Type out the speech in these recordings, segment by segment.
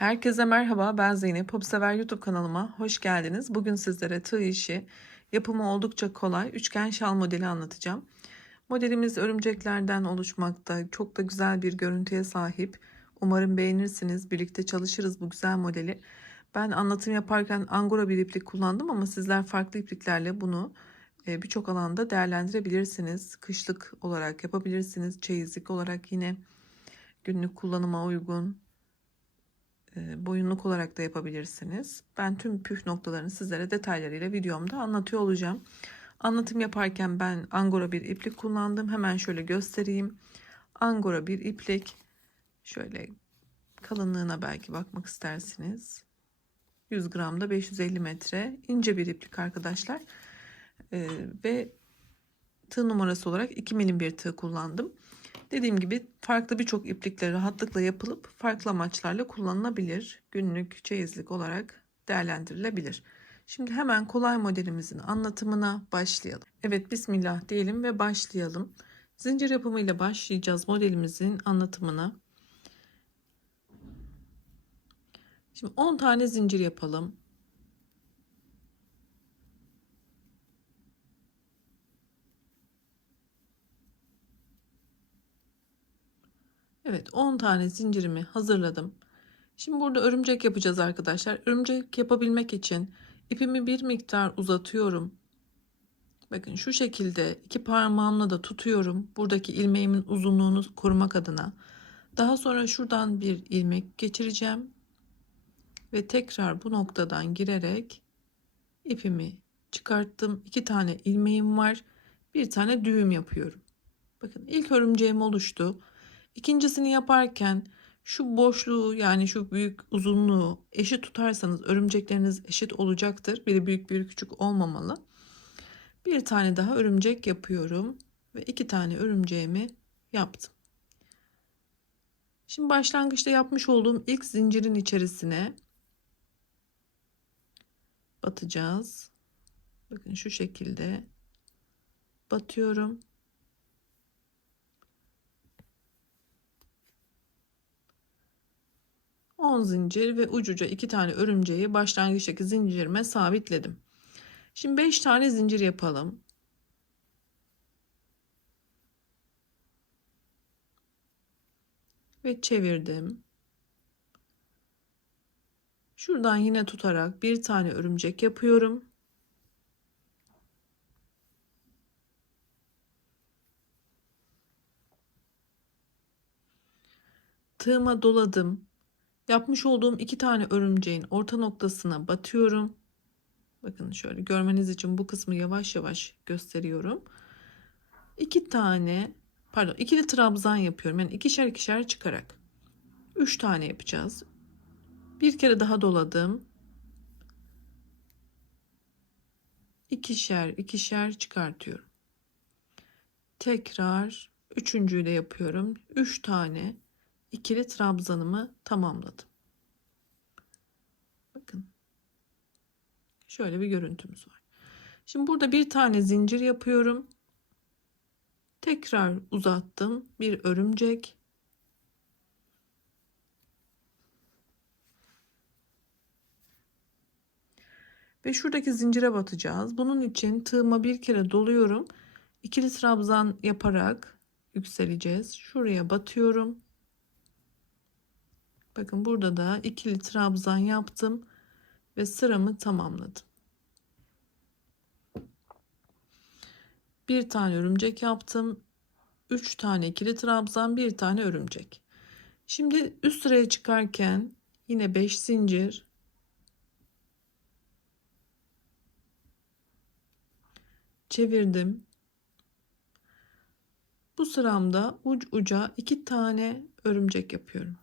Herkese merhaba, ben Zeynep. Hopsever YouTube kanalıma hoş geldiniz. Bugün sizlere tığ işi, yapımı oldukça kolay üçgen şal modeli anlatacağım. Modelimiz örümceklerden oluşmakta, çok da güzel bir görüntüye sahip. Umarım beğenirsiniz, birlikte çalışırız bu güzel modeli. Ben anlatım yaparken angora bir iplik kullandım ama sizler farklı ipliklerle bunu e, birçok alanda değerlendirebilirsiniz. Kışlık olarak yapabilirsiniz, çeyizlik olarak yine günlük kullanıma uygun boyunluk olarak da yapabilirsiniz. Ben tüm püf noktalarını sizlere detaylarıyla videomda anlatıyor olacağım. Anlatım yaparken ben angora bir iplik kullandım. Hemen şöyle göstereyim. Angora bir iplik. Şöyle kalınlığına belki bakmak istersiniz. 100 gramda 550 metre ince bir iplik arkadaşlar. Ee, ve tığ numarası olarak 2 milim bir tığ kullandım. Dediğim gibi farklı birçok iplikle rahatlıkla yapılıp farklı amaçlarla kullanılabilir. Günlük çeyizlik olarak değerlendirilebilir. Şimdi hemen kolay modelimizin anlatımına başlayalım. Evet bismillah diyelim ve başlayalım. Zincir yapımıyla başlayacağız modelimizin anlatımına. Şimdi 10 tane zincir yapalım. Evet 10 tane zincirimi hazırladım. Şimdi burada örümcek yapacağız arkadaşlar. Örümcek yapabilmek için ipimi bir miktar uzatıyorum. Bakın şu şekilde iki parmağımla da tutuyorum. Buradaki ilmeğimin uzunluğunu korumak adına. Daha sonra şuradan bir ilmek geçireceğim. Ve tekrar bu noktadan girerek ipimi çıkarttım. İki tane ilmeğim var. Bir tane düğüm yapıyorum. Bakın ilk örümceğim oluştu. İkincisini yaparken şu boşluğu yani şu büyük uzunluğu eşit tutarsanız örümcekleriniz eşit olacaktır. Biri büyük biri küçük olmamalı. Bir tane daha örümcek yapıyorum ve iki tane örümceğimi yaptım. Şimdi başlangıçta yapmış olduğum ilk zincirin içerisine batacağız. Bakın şu şekilde batıyorum. 10 zincir ve ucuca 2 tane örümceği başlangıçtaki zincirime sabitledim. Şimdi 5 tane zincir yapalım. Ve çevirdim. Şuradan yine tutarak bir tane örümcek yapıyorum. Tığıma doladım. Yapmış olduğum iki tane örümceğin orta noktasına batıyorum. Bakın şöyle görmeniz için bu kısmı yavaş yavaş gösteriyorum. İki tane pardon ikili trabzan yapıyorum. Yani ikişer ikişer çıkarak. Üç tane yapacağız. Bir kere daha doladım. İkişer ikişer çıkartıyorum. Tekrar üçüncüyü de yapıyorum. Üç tane ikili trabzanımı tamamladım. Bakın. Şöyle bir görüntümüz var. Şimdi burada bir tane zincir yapıyorum. Tekrar uzattım. Bir örümcek. Ve şuradaki zincire batacağız. Bunun için tığıma bir kere doluyorum. İkili trabzan yaparak yükseleceğiz. Şuraya batıyorum. Bakın burada da ikili trabzan yaptım ve sıramı tamamladım. Bir tane örümcek yaptım. Üç tane ikili trabzan, bir tane örümcek. Şimdi üst sıraya çıkarken yine 5 zincir çevirdim. Bu sıramda uç uca iki tane örümcek yapıyorum.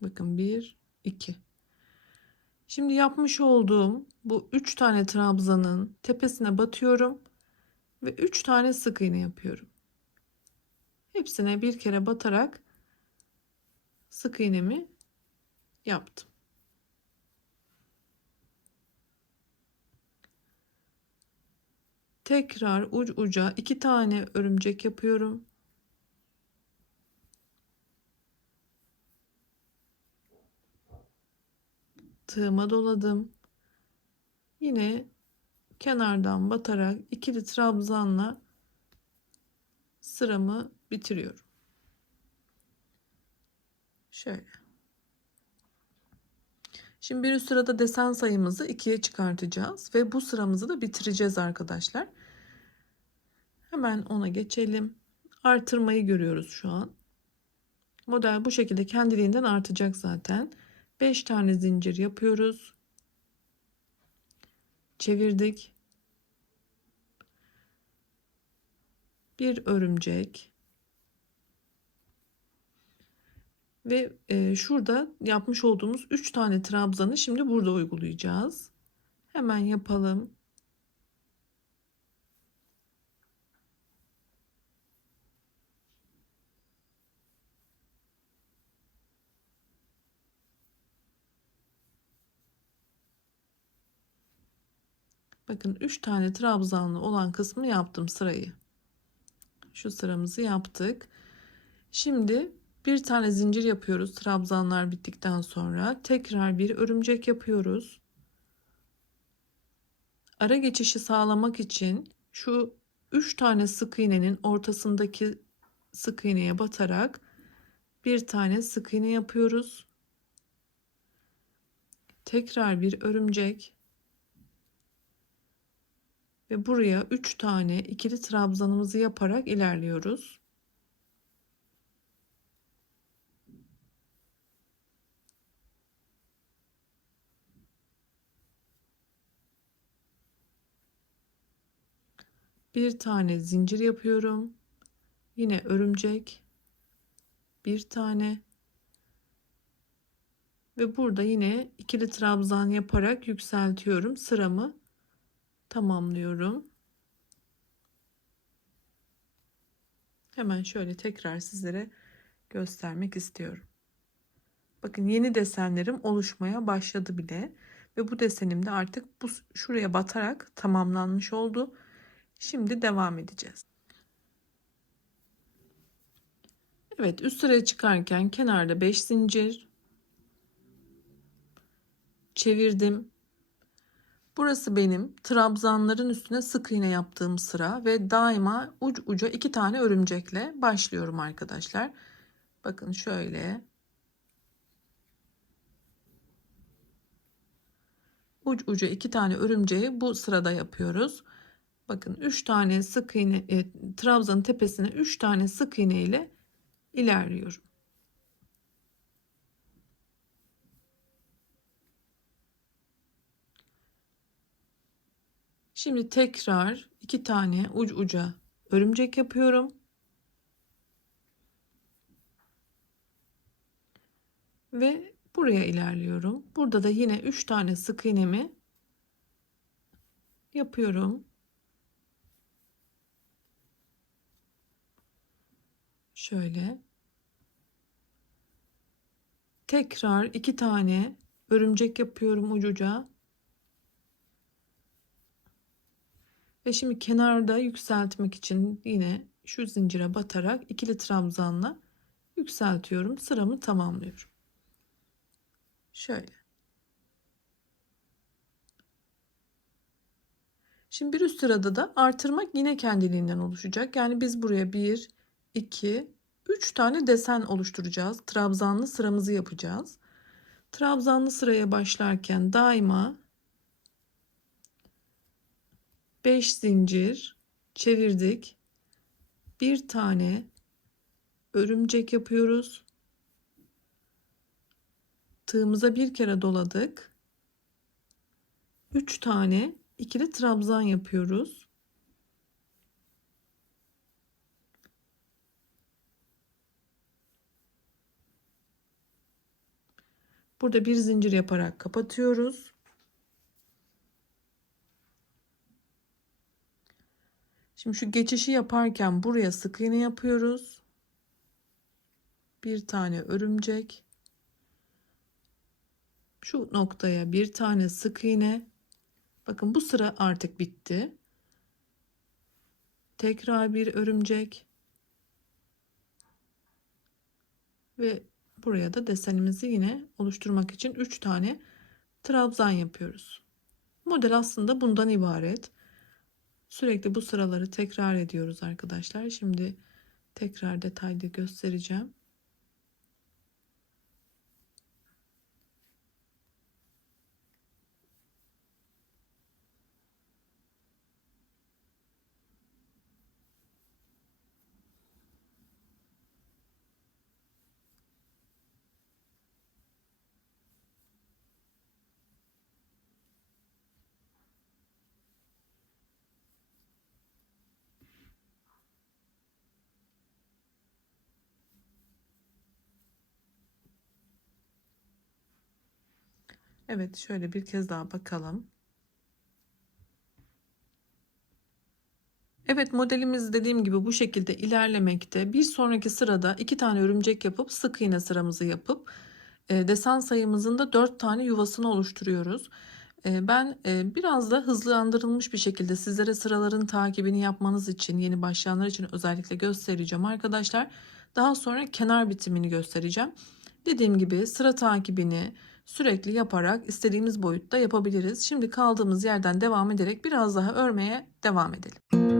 Bakın 1 2. Şimdi yapmış olduğum bu 3 tane trabzanın tepesine batıyorum ve 3 tane sık iğne yapıyorum. Hepsine bir kere batarak sık iğnemi yaptım. Tekrar uç uca iki tane örümcek yapıyorum. Tığıma doladım. Yine kenardan batarak ikili trabzanla sıramı bitiriyorum. Şöyle. Şimdi bir üst sırada desen sayımızı ikiye çıkartacağız ve bu sıramızı da bitireceğiz arkadaşlar. Hemen ona geçelim. Artırmayı görüyoruz şu an. Model bu şekilde kendiliğinden artacak zaten. 5 tane zincir yapıyoruz. Çevirdik. Bir örümcek. Ve e, şurada yapmış olduğumuz 3 tane trabzanı şimdi burada uygulayacağız. Hemen yapalım. Bakın 3 tane trabzanlı olan kısmı yaptım sırayı. Şu sıramızı yaptık. Şimdi bir tane zincir yapıyoruz trabzanlar bittikten sonra. Tekrar bir örümcek yapıyoruz. Ara geçişi sağlamak için şu 3 tane sık iğnenin ortasındaki sık iğneye batarak bir tane sık iğne yapıyoruz. Tekrar bir örümcek ve buraya 3 tane ikili trabzanımızı yaparak ilerliyoruz. Bir tane zincir yapıyorum. Yine örümcek. Bir tane. Ve burada yine ikili trabzan yaparak yükseltiyorum. Sıramı tamamlıyorum. Hemen şöyle tekrar sizlere göstermek istiyorum. Bakın yeni desenlerim oluşmaya başladı bile ve bu desenim de artık bu şuraya batarak tamamlanmış oldu. Şimdi devam edeceğiz. Evet üst sıraya çıkarken kenarda 5 zincir çevirdim. Burası benim trabzanların üstüne sık iğne yaptığım sıra ve daima uç uca iki tane örümcekle başlıyorum arkadaşlar. Bakın şöyle. Uç uca iki tane örümceği bu sırada yapıyoruz. Bakın 3 tane sık iğne e, trabzanın tepesine 3 tane sık iğne ile ilerliyorum. Şimdi tekrar iki tane uç uca örümcek yapıyorum. Ve buraya ilerliyorum. Burada da yine 3 tane sık iğnemi yapıyorum. Şöyle. Tekrar iki tane örümcek yapıyorum ucuca. Ve şimdi kenarda yükseltmek için yine şu zincire batarak ikili trabzanla yükseltiyorum. Sıramı tamamlıyorum. Şöyle. Şimdi bir üst sırada da artırmak yine kendiliğinden oluşacak. Yani biz buraya 1, 2, 3 tane desen oluşturacağız. Trabzanlı sıramızı yapacağız. Trabzanlı sıraya başlarken daima 5 zincir çevirdik. Bir tane örümcek yapıyoruz. Tığımıza bir kere doladık. 3 tane ikili trabzan yapıyoruz. Burada bir zincir yaparak kapatıyoruz. Şimdi şu geçişi yaparken buraya sık iğne yapıyoruz. Bir tane örümcek. Şu noktaya bir tane sık iğne. Bakın bu sıra artık bitti. Tekrar bir örümcek. Ve buraya da desenimizi yine oluşturmak için 3 tane trabzan yapıyoruz. Model aslında bundan ibaret. Sürekli bu sıraları tekrar ediyoruz arkadaşlar. Şimdi tekrar detaylı göstereceğim. Evet şöyle bir kez daha bakalım. Evet modelimiz dediğim gibi bu şekilde ilerlemekte. Bir sonraki sırada iki tane örümcek yapıp sık iğne sıramızı yapıp e, desen sayımızın da dört tane yuvasını oluşturuyoruz. E, ben e, biraz da hızlandırılmış bir şekilde sizlere sıraların takibini yapmanız için yeni başlayanlar için özellikle göstereceğim arkadaşlar. Daha sonra kenar bitimini göstereceğim. Dediğim gibi sıra takibini sürekli yaparak istediğimiz boyutta yapabiliriz. Şimdi kaldığımız yerden devam ederek biraz daha örmeye devam edelim.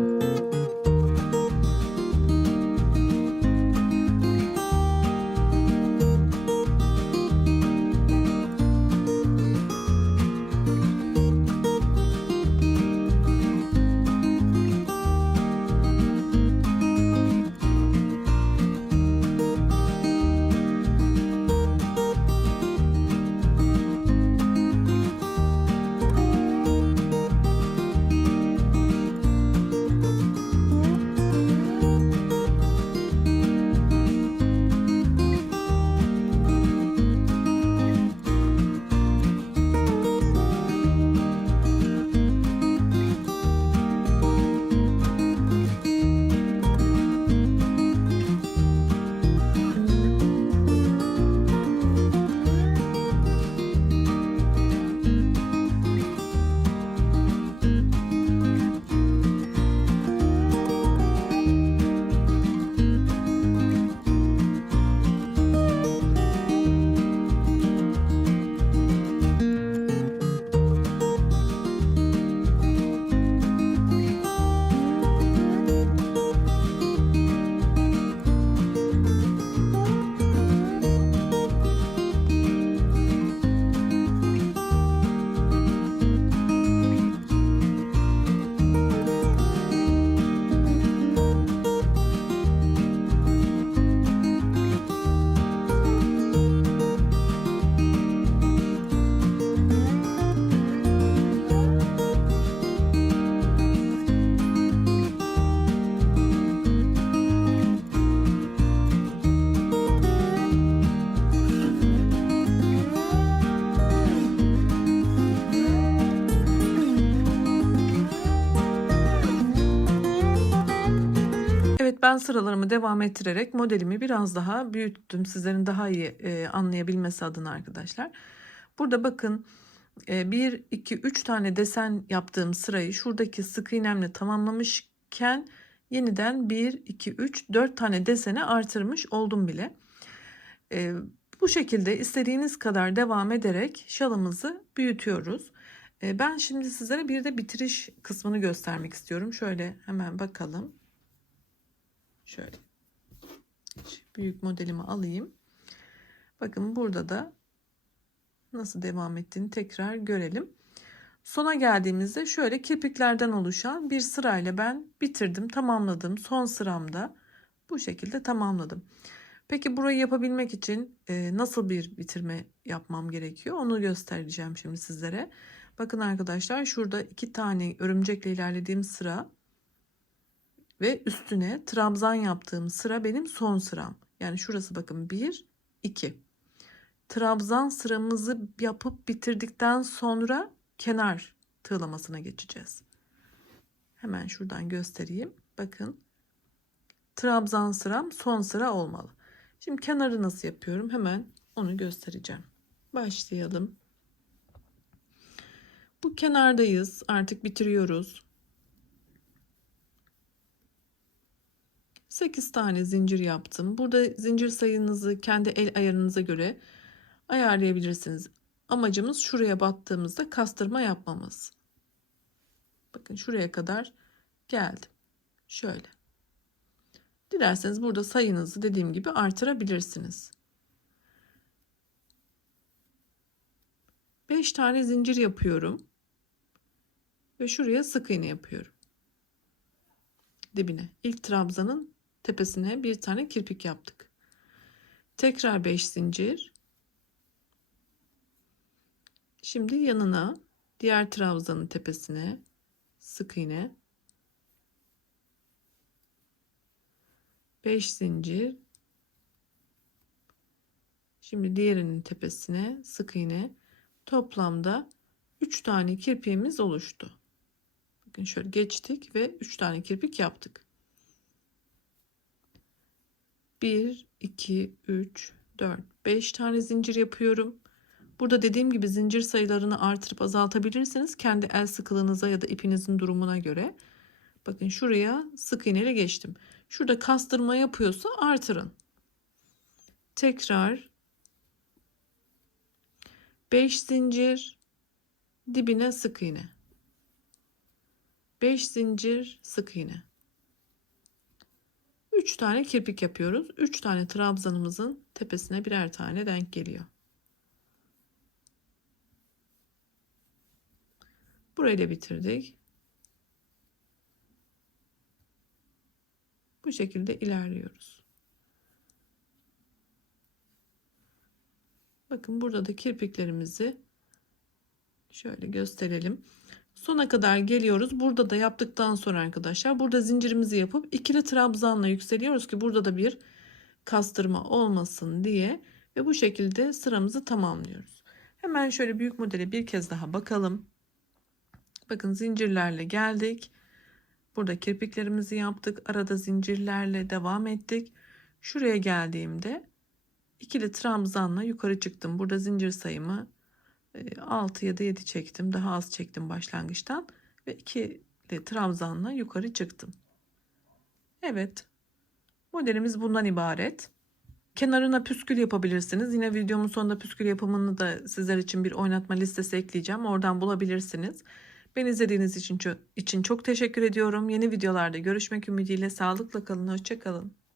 Ben sıralarımı devam ettirerek modelimi biraz daha büyüttüm. Sizlerin daha iyi e, anlayabilmesi adına arkadaşlar. Burada bakın 1, 2, 3 tane desen yaptığım sırayı şuradaki sık iğnemle tamamlamışken yeniden 1, 2, 3, 4 tane desene artırmış oldum bile. E, bu şekilde istediğiniz kadar devam ederek şalımızı büyütüyoruz. E, ben şimdi sizlere bir de bitiriş kısmını göstermek istiyorum. Şöyle hemen bakalım. Şöyle büyük modelimi alayım. Bakın burada da nasıl devam ettiğini tekrar görelim. Sona geldiğimizde şöyle kirpiklerden oluşan bir sırayla ben bitirdim, tamamladım. Son sıramda bu şekilde tamamladım. Peki burayı yapabilmek için e, nasıl bir bitirme yapmam gerekiyor? Onu göstereceğim şimdi sizlere. Bakın arkadaşlar şurada iki tane örümcekle ilerlediğim sıra ve üstüne trabzan yaptığım sıra benim son sıram. Yani şurası bakın 1 2. Trabzan sıramızı yapıp bitirdikten sonra kenar tığlamasına geçeceğiz. Hemen şuradan göstereyim. Bakın. Trabzan sıram son sıra olmalı. Şimdi kenarı nasıl yapıyorum? Hemen onu göstereceğim. Başlayalım. Bu kenardayız. Artık bitiriyoruz. 8 tane zincir yaptım. Burada zincir sayınızı kendi el ayarınıza göre ayarlayabilirsiniz. Amacımız şuraya battığımızda kastırma yapmamız. Bakın şuraya kadar geldim. Şöyle. Dilerseniz burada sayınızı dediğim gibi artırabilirsiniz. 5 tane zincir yapıyorum. Ve şuraya sık iğne yapıyorum. Dibine. İlk trabzanın tepesine bir tane kirpik yaptık. Tekrar 5 zincir. Şimdi yanına diğer trabzanın tepesine sık iğne. 5 zincir. Şimdi diğerinin tepesine sık iğne. Toplamda 3 tane kirpiğimiz oluştu. Bakın şöyle geçtik ve 3 tane kirpik yaptık 1 2 3 4 5 tane zincir yapıyorum Burada dediğim gibi zincir sayılarını artırıp azaltabilirsiniz. Kendi el sıkılığınıza ya da ipinizin durumuna göre. Bakın şuraya sık iğneyle geçtim. Şurada kastırma yapıyorsa artırın. Tekrar 5 zincir dibine sık iğne. 5 zincir sık iğne. 3 tane kirpik yapıyoruz. 3 tane trabzanımızın tepesine birer tane denk geliyor. Burayı da bitirdik. Bu şekilde ilerliyoruz. Bakın burada da kirpiklerimizi şöyle gösterelim. Sona kadar geliyoruz. Burada da yaptıktan sonra arkadaşlar burada zincirimizi yapıp ikili trabzanla yükseliyoruz ki burada da bir kastırma olmasın diye ve bu şekilde sıramızı tamamlıyoruz. Hemen şöyle büyük modele bir kez daha bakalım. Bakın zincirlerle geldik. Burada kirpiklerimizi yaptık. Arada zincirlerle devam ettik. Şuraya geldiğimde ikili trabzanla yukarı çıktım. Burada zincir sayımı 6 ya da 7 çektim. Daha az çektim başlangıçtan. Ve ikili trabzanla yukarı çıktım. Evet. Modelimiz bundan ibaret. Kenarına püskül yapabilirsiniz. Yine videomun sonunda püskül yapımını da sizler için bir oynatma listesi ekleyeceğim. Oradan bulabilirsiniz. Beni izlediğiniz için için çok teşekkür ediyorum. Yeni videolarda görüşmek ümidiyle sağlıkla kalın. Hoşçakalın.